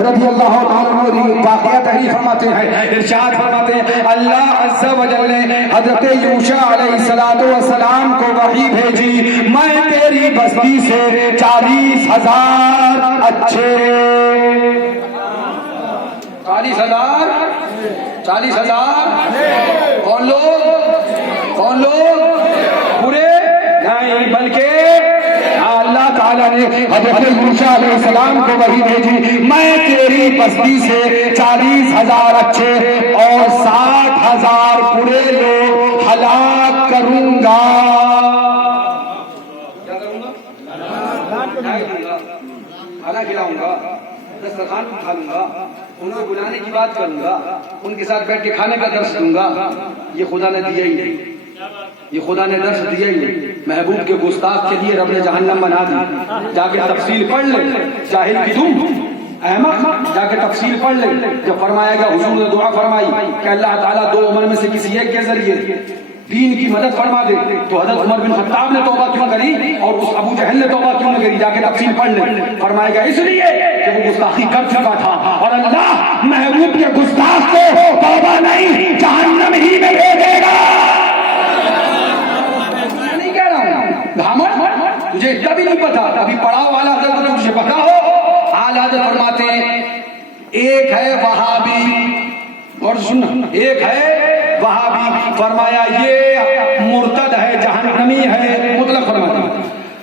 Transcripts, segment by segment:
رضی اللہ تعالیٰ عنہ واقعہ تحریر فرماتے ہیں، ارشاد فرماتے ہیں اللہ عز و جل نے حضرت یوشع علیہ السلام کو وحی بھیجی، میں تیری بستی سے 40,000 اچھے 40,000 کون لوگ برے نہیں، بلکہ اللہ تعالیٰ نے حضرت یوشع علیہ السلام کو وحی بھیجی، میں تیری بستی سے 40,000 اچھے اور 60,000 برے لوگ ہلاک کروں گا۔ کیا کروں گا؟ کھانا کھلاؤں گا، دسترخوان اٹھا لوں گا، ان کو بلانے کی بات کروں گا، ان کے ساتھ بیٹھ کے کھانے کا درس دوں گا۔ یہ خدا نے دیا ہی نہیں، یہ خدا نے درس دیا ہی نہیں۔ محبوب کے گستاخ کے لیے رب نے جہنم بنا دی۔ جا کے تفصیل پڑھ لے، جاہل کی تم احمد، جا کے تفصیل پڑھ لے۔ جب فرمایا گیا حضور نے دعا فرمائی کہ اللہ تعالیٰ 2 عمر میں سے کسی ایک کے ذریعے دین کی مدد فرما دے، تو حضرت عمر بن خطاب نے توبہ کیوں کری اور اس ابو جہل نے توبہ کیوں نہ کری؟ جا کے تفصیل پڑھ لے۔ فرمایا گیا اس لیے کہ وہ گستاخی کر چکا تھا، اور اللہ محبوب کے گستاخ کو توبہ نہیں جہنم ہی میں بھیجے گا۔ نہیں کہہ رہا ہوں گھامڑ، تجھے اتنا بھی نہیں پتا، ابھی پڑھاؤ والا حضرت کو تجھے پتا ہو۔ اعلیٰ حضرت فرماتے ہیں ایک ہے وہابی، اور سن، ایک ہے وہابی، فرمایا یہ مرتد ہے، جہنمی ہے، مطلق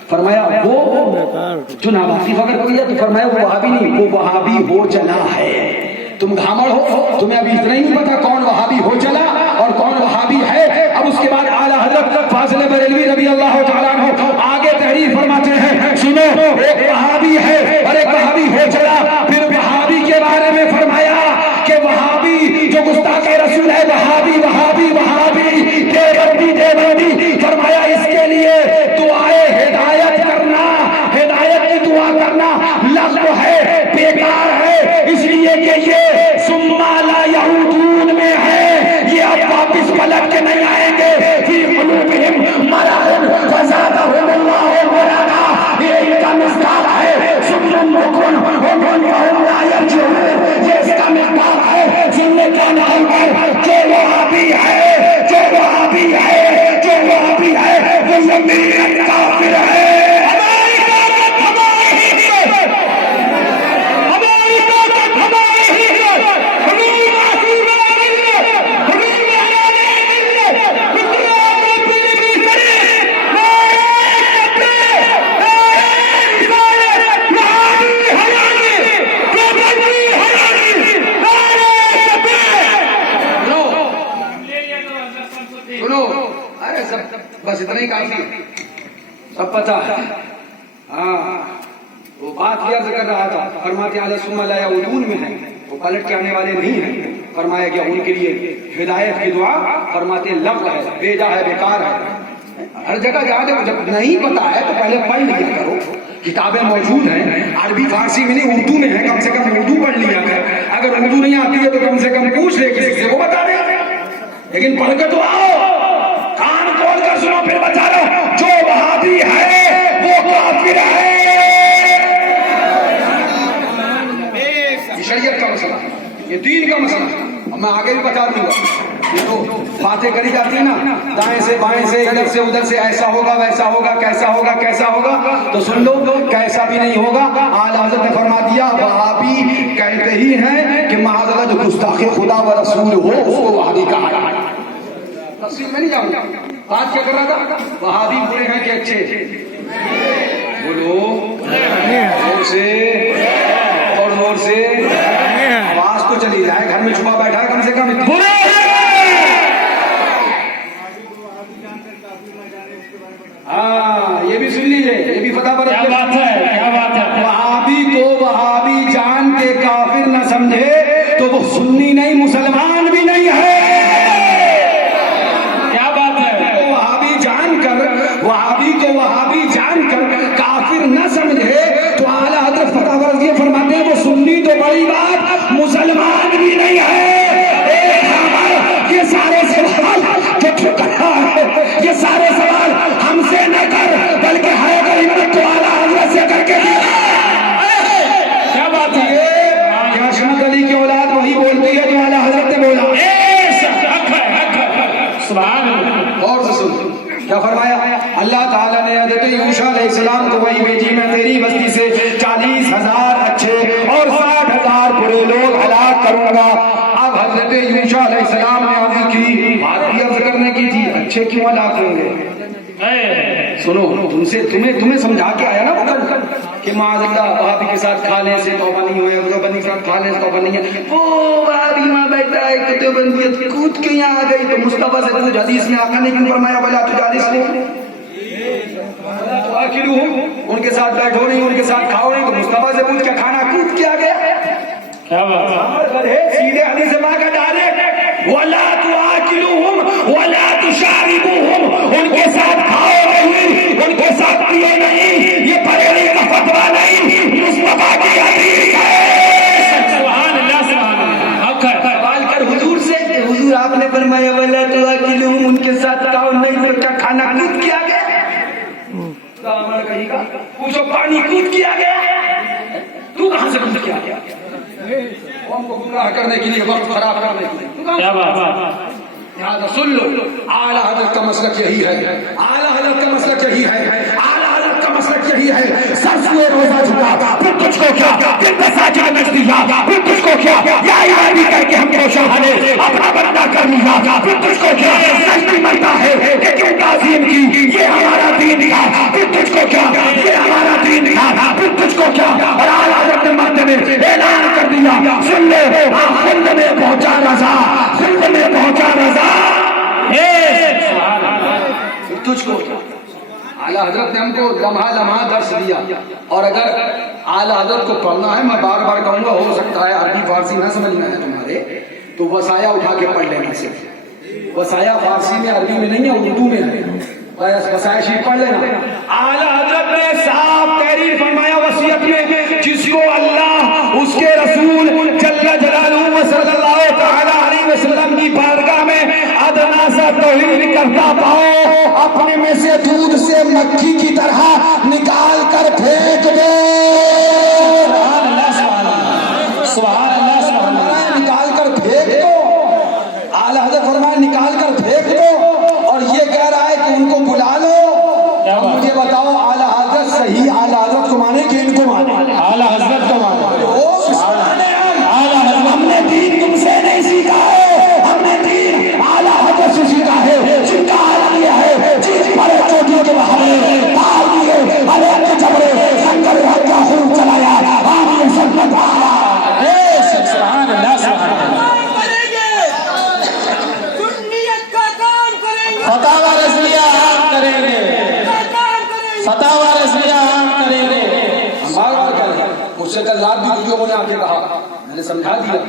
فرمایا وہ جو ناواقف اگر کوئی ہے تو فرمایا وہ وہابی نہیں، وہ وہابی ہو چلا ہے۔ تم گھامڑ ہو، تمہیں ابھی اتنا ہی نہیں پتا کون وہابی ہو چلا اور کون وہابی ہے۔ اب اس کے بعد اعلیٰ حضرت فاضل بریلوی رضی اللہ تعالیٰ عنہ آگے تحریر فرماتے ہیں، سنو ایک وہابی ہے اور ایک وہابی ہو چلا۔ پھر وہابی کے بارے میں فرمایا کہ وہابی جو گستاخ رسول ہے، وہابی وہابی وہابی دیوبندی، فرمایا اس کے لیے دعائے ہدایت کرنا، ہدایت کی دعا کرنا لغو ہے، بیکار ہے، اس لیے کہ یہ ثم لا یعودون میں ہے، یہ اب واپس پلٹ کے نہیں آئیں گے۔ فی قلوبہم مرض فزادہم اللہ مرضا، یہ ان کا مصداق ہے۔ ثم بکم عمی فہم لا یرجعون، یہ اس کا مقدار ہے سننے کا نام پر۔ جو وہابی ہے، جو وہابی ہے، جو وہابی ہے، وہ ضمیر کافر ہے۔ بس اتنا ہی کافی ہے، سب پتا ہے۔ ہاں وہ بات کیا ذکر رہا تھا، فرماتے علیہ ثم لا یعودون میں ہے، وہ پلٹ کے آنے والے نہیں ہیں۔ فرمایا گیا ان کے لیے ہدایت کی دعا، فرماتے لغو ہے، بیجا ہے، بیکار ہے۔ ہر جگہ جہاں جب نہیں پتا ہے تو پہلے پڑھ لیا کرو، کتابیں موجود ہیں، عربی فارسی میں نہیں اردو میں ہے، کم سے کم اردو پڑھ لیا کر۔ اگر اردو نہیں آتی ہے تو کم سے کم پوچھ لے کسی سے، وہ بتا دے، لیکن پڑھ کر تو آؤ، کان کھول کر سنو پھر بتا لو۔ جو وہابی ہے وہ کافر ہے۔ یہ شریعت کا مسئلہ ہے، یہ دین کا مسئلہ ہے۔ میں آگے بھی بتا دوں گا، یہ تو باتیں کری جاتی ہیں نا دائیں سے بائیں سے ادھر سے ادھر سے، ایسا ہوگا ویسا ہوگا، کیسا ہوگا کیسا ہوگا، تو سن لو کیسا بھی نہیں ہوگا۔ اعلیٰ حضرت نے فرما دیا وہابی کہتے ہی ہیں کہ معاذ جو گستاخ خدا و رسول ہو اس کو وہابی کہا جائے۔ تفصیل میں نہیں جاؤں گا، بات کیا کر رہا تھا؟ وہابی برے ہیں کہ اچھے؟ بولو زور سے اور زور سے، آواز تو چلی جائے، گھر میں چھپا بیٹھا ہے کم سے کم۔ برے ہاں یہ بھی سن لیجیے، یہ بھی فتح پر کیا بات ہے، کیا بات ہے۔ وہابی کو وہابی جان کے کافر نہ سمجھے تو وہ سنی نہیں، مسلمان بھی نہیں ہے۔ کیا بات ہے؟ وہابی جان کر، وہابی کو وہابی جان کر کافر نہ سمجھے تو اعلیٰ حضرت فتح پر یہ فرماتے ہیں وہ سنی تو بڑی بات، مسلمان بھی نہیں ہے۔ یہ سارے سوال جو ٹھکرا ہے، یہ سارے سوال ہم سے نہ کر بلکہ ہے غریب تو اعلیٰ حضرت سے کر کے۔ کیا بات ہے؟ علیہ السلام کو وہی بھیجی میں تیری بستی سے 40,000 اچھے اور 60,000 برے لوگ ہلاک کروں گا. اب حضرت یوشع علیہ السلام نے عرض کی، بات بھی عرض کرنے کی تھی، اچھے کیوں ہلاک ہوں گے؟ سنو، تمہیں سمجھا کے آیا نا وہ کل کہ معاذ اللہ وہابی کے ساتھ کھانے سے توبہ نہیں ہوئے، دیوبندی کے ساتھ کھانے سے توبہ نہیں ہے. وہ وہابی ماں بیٹھا ہے کہ دیوبندیت کود کے یہاں آ گئی تو مصطفیٰ سے پوچھ، حدیث میں آقا نے کیوں فرمایا بلا تجالس نہیں ان کے ساتھ بیٹھو نہیں، ان کے ساتھ کھاؤ نہیں، تو مصطفیٰ سے پوچھ کیا کھانا کود کیا گیا؟ کیا بات ہے؟ سیدھے حدیث پاک کا ڈائریکٹ وَلَا تُآكِلُوهُمْ وَلَا تُشَارِبُوهُمْ، ان کے ساتھ کھاؤ نہیں، ان کے ساتھ پیے نہیں. یہ بریلوی کا فتویٰ نہیں، مصطفیٰ کی حدیث ہے. سبحان اللہ سبحان اللہ. سوال کر حضور سے کہ حضور آپ نے فرمایا وَلَا تُآكِلُوهُمْ، ان کے ساتھ کھاؤ نہیں، تو کیا کھانا کود کیا گیا؟ پوچھو پانی کود کیا گیا؟ تو کہاں سے کود کیا گیا؟ ہم کو گمراہ کرنے کے لیے، وقت خراب کرنے کے لیے. کیا بات؟ یاد سن لو، اعلیٰ حضرت کا مسلک یہی ہے، اعلیٰ حضرت کا مسلک یہی ہے، اعلیٰ حضرت کا مسلک یہی ہے. سر سے روزہ جھکا، پھر تجھ کو کیا، پھر مساجد میں دیا، پھر تجھ کو کیا، یا ایمانی کہہ کے ہم کو شاہنے اپنا بندہ کر لیا، پھر تجھ کو کیا، سجدی مرتا ہے کہ کیوں تعظیم کی، یہ ہمارا دین تھا، پھر تجھ کو کیا، یہ ہمارا دین تھا، پھر تجھ کو کیا. اور اعلیٰ حضرت نے مرتے میں اعلان کر دیا، سن لے خلد میں پہنچا رضا، خلد میں پہنچا رضا. تجھ کو اعلیٰ حضرت نے ہم کو لمحہ لمحہ درس دیا. اور اگر اعلیٰ حضرت کو پڑھنا ہے، میں بار بار کہوں گا، ہو سکتا ہے عربی فارسی نہ سمجھ میں ہے تمہارے، تو وصایا اٹھا کے پڑھ لینا. صرف وصایا فارسی میں عربی میں نہیں ہے، اردو میں ہے، وصایا شریف پڑھ لینا. اعلیٰ حضرت نے صاف تحریر فرمایا وصیت میں، جس کو اللہ اس کے رسول جل جلالہ صلی اللہ تعالی علیہ وسلم کی بارگاہ میں ادنا سا توحید کرتا پاؤ، اپنے میں سے دودھ سے مکھی کی طرح نکال کر پھینک دو. سبحان اللہ سبحان اللہ سبحان اللہ. نکال کر پھینک دو. اعلیٰ حضرت فرمایا نکال کر پھینک دو. اور یہ کہہ رہا ہے کہ ان کو بلا لو. مجھے بتاؤ اعلیٰ حضرت صحیح اعلیٰ حضرت کو مانے کہ ان کو مانے؟ اعلیٰ حضرت کو مانے. ہم نے دین تم سے نہیں سیکھا ہے، ہم نے دین اعلیٰ حضرت سے سیکھا ہے. جن کا حال یہ ہے، جس پر چوٹیوں کے بہانے پار دیے، ارے کے جبرے سنگر حق کا خون چلایا، آپ یہ سب بتایا. سبحان اللہ سبحان اللہ. فتاوی رضویہ عام کریں گے، فتاوی رضویہ عام کریں گے. ہمارا بار کیا ہے، مجھ سے کل رات بھی کچھ لوگوں نے آ کے کہا، میں نے سمجھا دیا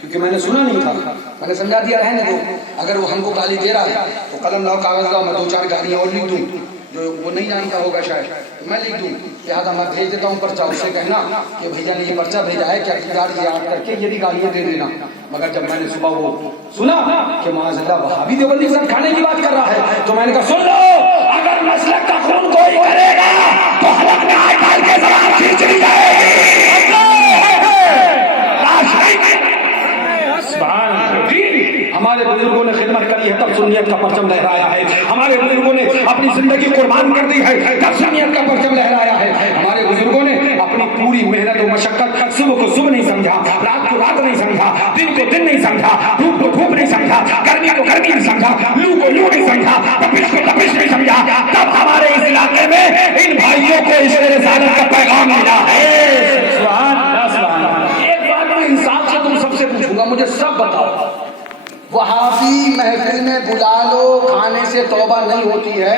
کیونکہ میں نے سنا نہیں تھا، میں نے سمجھا دیا رہنے دو. اگر وہ ہم کو گالی دے رہا ہے تو قلم لاؤ کاغذ لاؤ، میں 2-4 گالیاں اور لکھ دوں جو وہ نہیں جانتا ہوگا شاید، میں لکھ دوں. لہٰذا میں بھیج دیتا ہوں پرچہ، اس سے کہنا کہ بھیا نے یہ پرچہ بھیجا ہے، کیا اقتدار یہ یاد کر کے یہ بھی گالیاں دے دینا. مگر جب میں نے صبح وہ سنا کہ معاذ اللہ وہابی دیوبندی کے ساتھ کھانے کی بات کر رہا ہے، تو میں نے کہا سن لو، اگر مسلک کا خون کوئی کرے گا تو حلق میں آئے ڈال کے زبان کھینچ لی جائے گی. ہمارے بزرگوں نے خدمت کری ہے تب سنیت کا پرچم لہرایا ہے. ہمارے بزرگوں نے اپنی زندگی قربان کر دی ہے تب سنیت کا پرچم لہرایا ہے. ہمارے بزرگوں نے اپنی پوری محنت و مشقت، صبح کو صبح نہیں سمجھا، رات کو رات نہیں سمجھا، دن کو دن نہیں سمجھا، دھوپ کو دھوپ نہیں سمجھا، گرمی کو گرمی نہیں سمجھا، لو کو لو نہیں سمجھا، تپش کو تپش نہیں سمجھا. تب ہمارے اس علاقے میں ان بھائیوں کو اس رسالت کا پیغام ملا ہے. سبحان اللہ سبحان اللہ. ایک بات میں انصاف سے تم سب سے پوچھوں گا، مجھے سب بتاؤ، وہابی محفل میں بلا لو کھانے سے توبہ نہیں ہوتی ہے،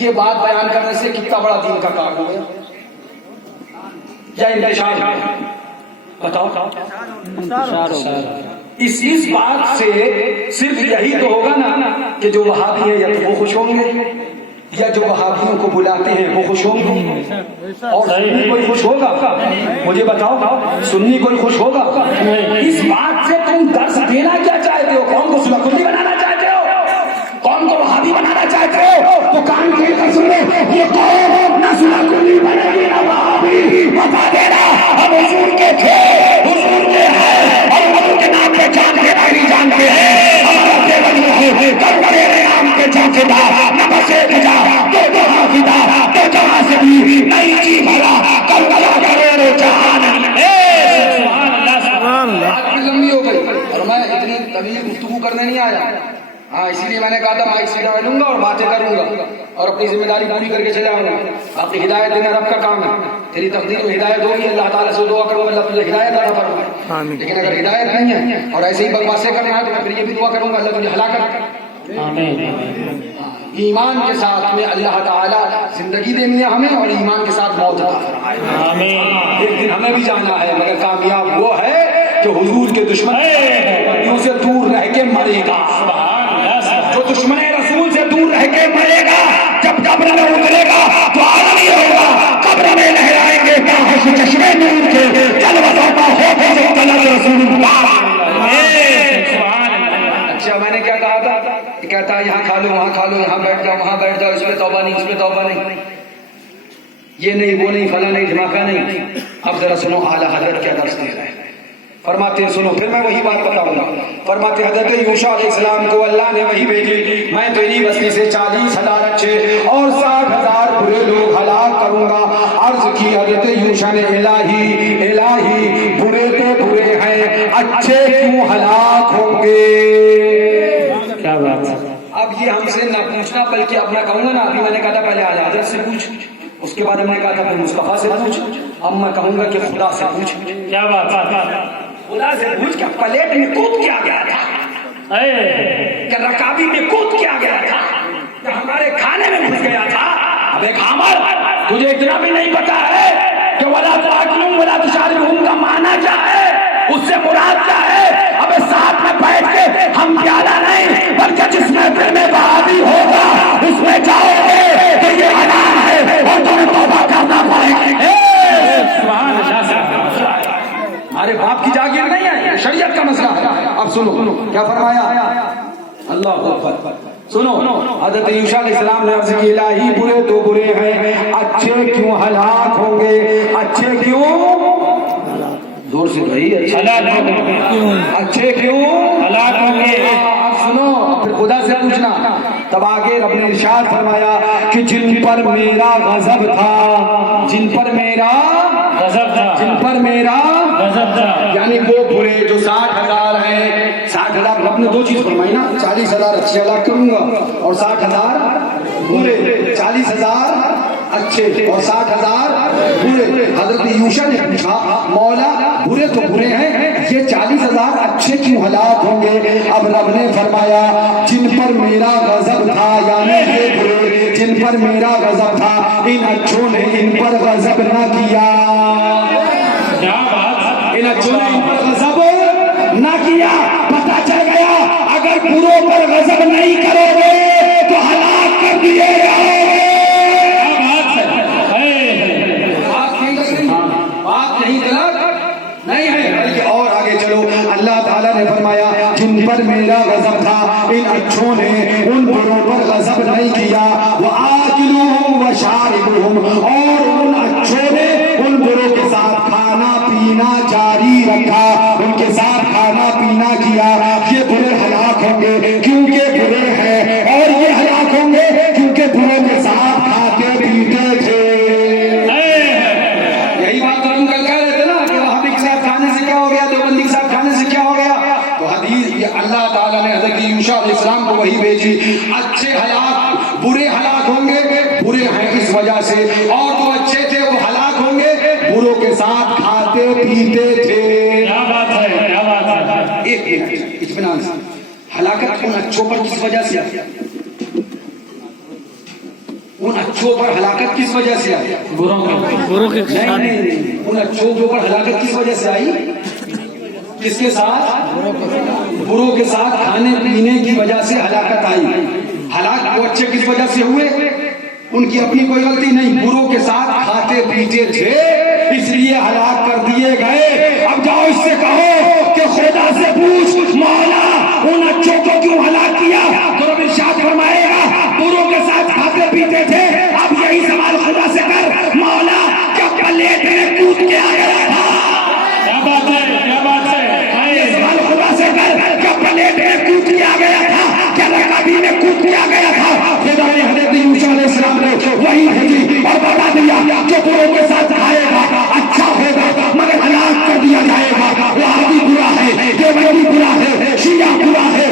یہ بات بیان کرنے سے کتنا بڑا دین کا کام ہو گیا یا انتشار ہے؟ بتاؤ. اس بات سے صرف یہی تو ہوگا نا کہ جو وہابی ہیں یا تو وہ خوش ہوں گے یا جو وہابیوں کو بلاتے ہیں وہ خوش ہوں گے. اور سنی کوئی خوش ہوگا؟ مجھے بتاؤ، سنی کوئی خوش ہوگا؟ اس بات سے تم درس دینا کیا چاہتے ہو؟ کون کو صلح کلی بنانا چاہتے ہو؟ کون کو وہابی بنانا چاہتے ہو؟ تو کان کھول کر سن لو، یہ قوم نہ صلح کلی بنے گی نہ وہابی. بتا دینا ہم حضور کے تھے، حضور کے ہیں، اور حضور کے نام پہ جان کے نہیں جانتے ہیں. ہمارا دیوبند ہے کر بڑے نام کے جانتے دار، نہ بس ایک جا تو جہاں فدا تو جہاں سے بھی گفتگو کرنے نہیں آیا. ہاں اسی لیے میں نے کہا تھا مائک سیدھا لوں گا اور باتیں کروں گا اور اپنی ذمہ داری پوری کر کے چلا آؤں گا. باقی ہدایت دینا رب کا کام ہے. تیری تقدیر میں ہدایت ہوگی, اللہ تعالیٰ سے دعا کروں اللہ تجھے ہدایت عطا فرمائے. لیکن اگر ہدایت نہیں ہے اور ایسے ہی بکواسیں کرنا ہے تو میں پھر یہ بھی دعا کروں گا اللہ تجھے ہلاکت. ایمان کے ساتھ میں اللہ تعالیٰ زندگی دینی ہے ہمیں اور ایمان کے ساتھ موت عطا فرمائے. ایک دن ہمیں بھی جانا ہے مگر کامیاب وہ ہے جو حضور کے دشمن سے دور رہ کے مرے گا. جو دشمن رسول سے دور رہ کے مرے گا جب قبر میں اترے گا تو عالم ہی ہوگا. قبر میں لہرائیں گے کاش چشمے نور کے چل وساتا ہو کے طلب رسول اللہ. اچھا میں نے کیا کہا تھا, کہتا ہے یہاں کھا لو وہاں کھا لو, یہاں بیٹھ جاؤ وہاں بیٹھ جاؤ, اس میں توبہ نہیں اس میں توبہ نہیں, یہ نہیں وہ نہیں فلاں نہیں دھماکہ نہیں. اب ذرا سنو اعلیٰ حضرت کیا درس دے رہے ہیں. فرماتے ہیں سنو پھر میں وہی بات بتاؤں گا. فرماتے حضرت یوشع علیہ السلام کو اللہ نے وہی بھیجی, میں تیری بستی سے 40,000 اچھے اور 60,000 برے لوگ ہلاک کروں گا. عرض کی حضرت یوشع نے الہی برے تو برے ہیں اچھے کیوں ہلاک ہوں گے. کیا بات ہے. اب یہ ہم سے نہ پوچھنا بلکہ اب میں کہوں گا نا, ابھی میں نے کہا تھا پہلے اعلیٰ حضرت سے پوچھ, اس کے بعد میں نے کہا تھا پھر مصطفیٰ سے پوچھ, اب میں کہوں گا کہ خدا سے پوچھ. کیا بات ہے. خدا سے پوچھ کہ پلیٹ میں کود کیا گیا تھا, کہ رکابی میں کود کیا گیا تھا, کہ ہمارے کھانے میں گھس گیا تھا. اب ایک حامر تجھے اتنا بھی نہیں پتا ہے کہ ولا تاکلوں ولا تشاربہم کا معنی کیا ہے, اس سے مراد کیا ہے. اب ساتھ میں بیٹھ کے ہم پیالہ نہیں بلکہ جس میں دل میں بہادی ہوگا اس میں جاؤ گے کہ یہ حرام ہے اور تمہیں توبہ کرنا پڑے گا. ہمارے باپ کی جاگیر نہیں ہے, شریعت کا مسئلہ ہے. اب سنو کیا فرمایا اللہ اکبر. سنو حضرت یوشع علیہ السلام نے عرض کی الہی برے تو برے ہیں اچھے کیوں ہلاک ہوں گے. اچھے کیوں, زور سے بھائی اچھے کیوں ہلاک ہوں گے. اب سنو پھر خدا سے پوچھنا. تب آگے رب نے ارشاد فرمایا کہ جن پر میرا غضب تھا, جن پر میرا غضب تھا, جن پر میرا غضب تھا, یعنی وہ برے جو 60,000 ہیں. 60,000 رب نے دو چیز فرمائی نا, 40,000 اچھے ہلاک کروں گا اور 60,000 برے. 40,000 اچھے اور 60,000 برے. حضرت یوشع نے پوچھا مولا برے تو برے ہیں یہ 40,000 اچھے کیوں ہلاک ہوں گے. اب رب نے فرمایا جن پر میرا غضب تھا, یعنی یہ برے جن پر میرا غضب تھا ان اچھوں نے ان پر غضب نہ کیا. کیا بات. ان اچھوں نے ان پر غضب نہ کیا. پتہ چل گیا اگر بروں پر غضب نہیں کرو گے تو ہلاک کر دیے جاؤ گے. بات نہیں غلط نہیں ہے بلکہ اور آگے چلو. اللہ تعالیٰ نے فرمایا جن پر میرا غضب تھا ان اچھوں نے ان بروں پر غضب نہیں کیا. وآکلوہم وشاربوہم, اور ان اچھوں نے ان بروں کے ساتھ کھانا پینا جاری رکھا, ان کے ساتھ کھانا پینا کیا. یہ برے ہلاک ہوں گے کیونکہ برے ہیں اور یہ ہلاک ہوں گے کیونکہ بروں کے ساتھ کھاتے پیتے تھے. یہی بات ہم کل کہہ رہے تھے نا کہ وہابی کے ساتھ کھانے سے کیا ہو گیا, دیوبندی کے ساتھ کھانے سے کیا ہو گیا. تو حدیث یہ اللہ تعالیٰ نے حضرت یوشع علیہ السلام کو وہی بھیجی اچھے ہلاک برے ہلاک ہوں گے, برے ہیں اس وجہ سے, اور جو اچھے تھے وہ ہلاک ہوں گے بروں کے ساتھ کھاتے پیتے تھے. کیا بات ہے. کیا بات ہے. ایک اطمینان سے ہلاکت ان اچھوں پر کس وجہ سے آئی, ان اچھوں پر ہلاکت کس وجہ سے آئی. بروں کے نہیں, ان اچھوں کے اوپر ہلاکت کس وجہ سے آئی, کس کے ساتھ, بروں کے ساتھ کھانے پینے کی وجہ سے ہلاکت آئی. ہلاک وہ اچھے کس وجہ سے ہوئے, ان کی اپنی کوئی غلطی نہیں, بروں کے ساتھ کھاتے پیتے تھے اس لیے ہلاک کر دیے گئے. اب جاؤ اس سے کہو کہ خدا سے پوچھ مولا ان اچھوں کو کیوں ہلاک کیا, تو رب ارشاد فرمائے گا بروں کے ساتھ کھاتے پیتے تھے. اب یہی سوال خدا سے کر مولا کیا پلیٹ میں کود کے آ گیا تھا. کیا بات ہے. کیا بات ہے. یہ سوال خدا سے کر کیا پلیٹ میں کود کے آ گیا تھا, کیا رکابی میں کود کے آ گیا تھا. خدا نے حضرت یوشع علیہ السلام نے وہی بھیجی اور بتا دیا جو بروں کے ساتھ کھائے گا اچھا ہوگا مگر ہلاک کر دیا جائے گا. وہابی برا ہے, دیوبندی برا ہے, شیعہ برا ہے,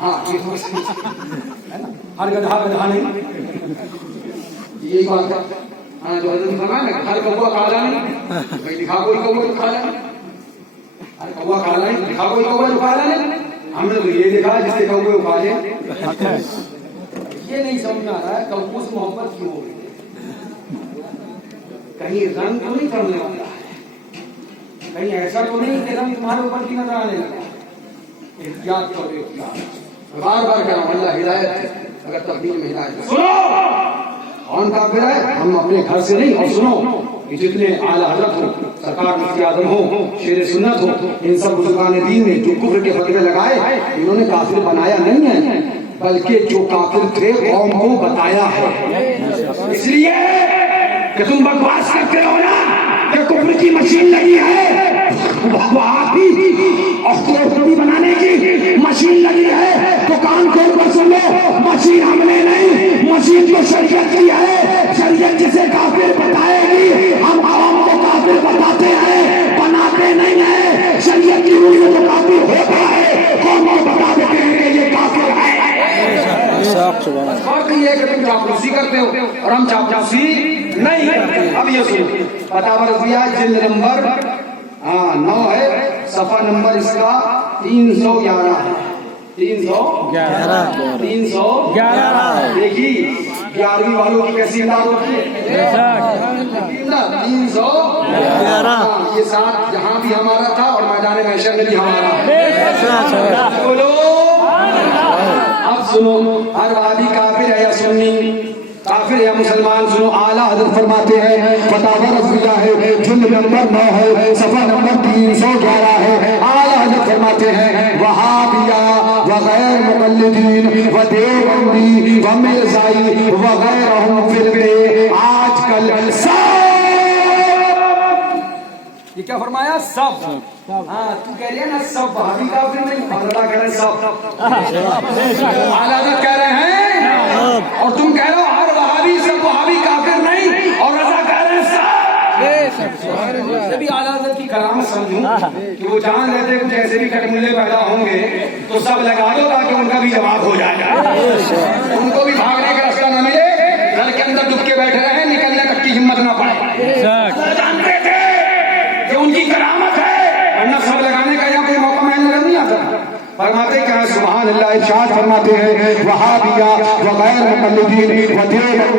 ہاں یہ تو ہے نا، ہر گدھا گدھا نہیں، یہی بات ہے. ہاں جو حضرت نے فرمایا نا ہر کوا کالا نہیں، بھائی دکھا کوئی کوا تو کالا نہیں، ہر کوا کالا نہیں دکھا کوئی کوا تو کالا نہیں. ہم نے تو یہ دیکھا جس سے کوے کالے. یہ نہیں سمجھ آ رہا ہے کبو سے محبت کیوں ہو گئی، کہیں رنگ تو نہیں کرنے والا ہے، کہیں ایسا تو نہیں کہ رنگ تمہارے اوپر کی نظر آنے لگا. احتیاط کرو، احتیاط بار بار کہہ رہا ہوں، اللہ ہدایت ہے اگر تبدیل میں ہدایت ہے. سنو کون کافر ہے؟ ہم اپنے گھر سے نہیں. اور سنو کہ جتنے اعلیٰ حضرت ہو، سرکار مفتی اعظم ہو، شیر سنت ہو، ان سب بزرگان دین نے جو کفر کے فتوے لگائے انہوں نے کافر بنایا نہیں ہے، بلکہ جو کافر تھے قوم کو بتایا ہے. اس لیے کہ تم بکواس کرتے ہو نا کہ کفر کی مشین لگی ہے، اور بنانے کی مشین لگی ہے، تو کان کھول کر سن لو، مشین ہم نے نہیں، مشین تو شریعت کی ہے. شریعت جسے کافر بتائے گی ہم عوام کو کافر بتاتے ہیں، بناتے نہیں ہیں. شریعت کی روح میں جو کافر ہوتا ہے قوم کو بتا دیتے ہیں کہ یہ کافر ہے. فرق یہ ہے کہ تم چاپلوسی کرتے ہو اور ہم چاپلوسی نہیں کرتے. اب یہ سنو، فتاوی رضویہ جلد نمبر 9 ہے، صفحہ نمبر اس کا 311 ہے. 311 دیکھیے 11ویں والوں کی کیسی امداد ہوتی ہے. 311 یہ ساتھ جہاں بھی ہمارا تھا اور میدان محشر میں بھی ہمارا ہے. بولو اب سنو، ہر وادی کافر ہے یا سنی، کافر یا مسلمان. سنو اعلیٰ حضرت فرماتے ہیں، فتاوی رضویہ ہے جلد نمبر 9 ہے، صفحہ نمبر 311 ہے. اعلیٰ حضرت فرماتے ہیں وہابیہ وغیر مقلدین و دیوبندی و مرزائی وغیرہم فرقے آج کل سب. یہ کیا فرمایا؟ سب. ہاں تو کہہ رہی ہے نا سب وہابی کافر نہیں، اللہ کہہ رہے ہیں سب. اعلیٰ حضرت کہہ رہے ہیں اور تم کہہ رہے ہو ہر وہابی سب وہابی کافر نہیں، اور رضا کہہ رہے ہیں سب. جبھی اعلیٰ حضرت کی کرامت سمجھوں کہ وہ جان لیتے کچھ ایسے بھی کٹملے پیدا ہوں گے تو سب لگا دو تاکہ ان کا بھی جواب ہو جائے گا، ان کو بھی بھاگنے کا راستہ نہ ملے، گھر کے اندر دب کے بیٹھے رہے، نکلنے تک کی ہمت نہ پڑے. وہ جانتے تھے کہ ان کی کرامت ہے، ورنہ سب لگانے کا یا کوئی موقع میں نظر نہیں آتا. فرماتے کہ سبحان اللہ، ارشاد فرماتے ہیں وہابیہ وغیر مقلدین و دیوبندی